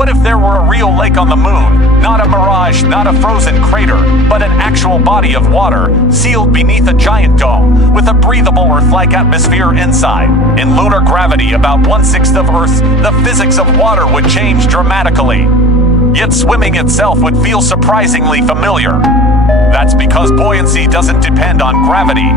What if there were a real lake on the moon? Not a mirage, not a frozen crater, but an actual body of water, sealed beneath a giant dome, with a breathable Earth-like atmosphere inside. In lunar gravity, about 1/6 of Earth's, the physics of water would change dramatically. Yet swimming itself would feel surprisingly familiar. That's because buoyancy doesn't depend on gravity.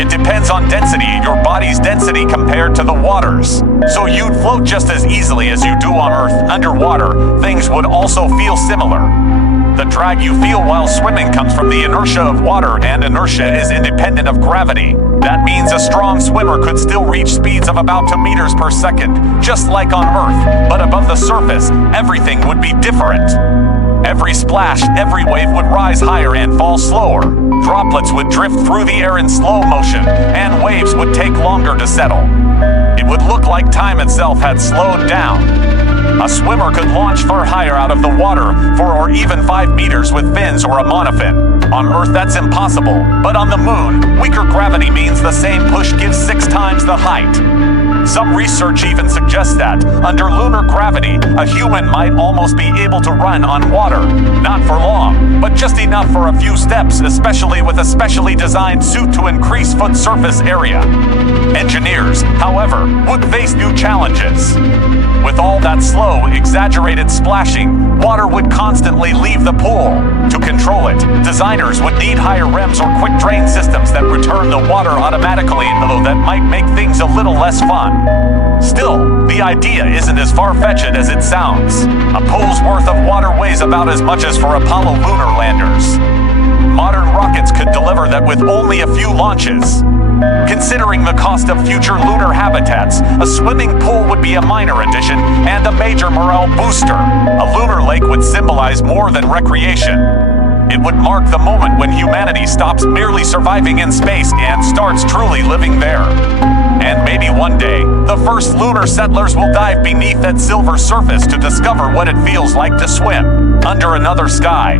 It depends on density, your body's density compared to the water's. So you'd float just as easily as you do on Earth. Underwater, things would also feel similar. The drag you feel while swimming comes from the inertia of water, and inertia is independent of gravity. That means a strong swimmer could still reach speeds of about 2 meters per second, just like on Earth. But above the surface, everything would be different. Every splash, every wave would rise higher and fall slower. Droplets would drift through the air in slow motion, and waves would take longer to settle. It would look like time itself had slowed down. A swimmer could launch far higher out of the water, 4 or even 5 meters with fins or a monofin. On Earth, that's impossible. But on the moon, weaker gravity means the same push gives 6 times the height. Some research even suggests that, under lunar gravity, a human might almost be able to run on water. Not for long, but just enough for a few steps, especially with a specially designed suit to increase foot surface area. Engineers, however, would face new challenges. With all that slow, exaggerated splashing, water would constantly leave the pool. To control it, designers would need higher REMs or quick drain systems that return the water automatically, though that might make things a little less fun. Still, the idea isn't as far-fetched as it sounds. A pool's worth of water weighs about as much as for Apollo lunar landers. Modern rockets could deliver that with only a few launches. Considering the cost of future lunar habitats, a swimming pool would be a minor addition and a major morale booster. A lunar lake would symbolize more than recreation. It would mark the moment when humanity stops merely surviving in space and starts truly living there. And maybe one day, the first lunar settlers will dive beneath that silver surface to discover what it feels like to swim under another sky.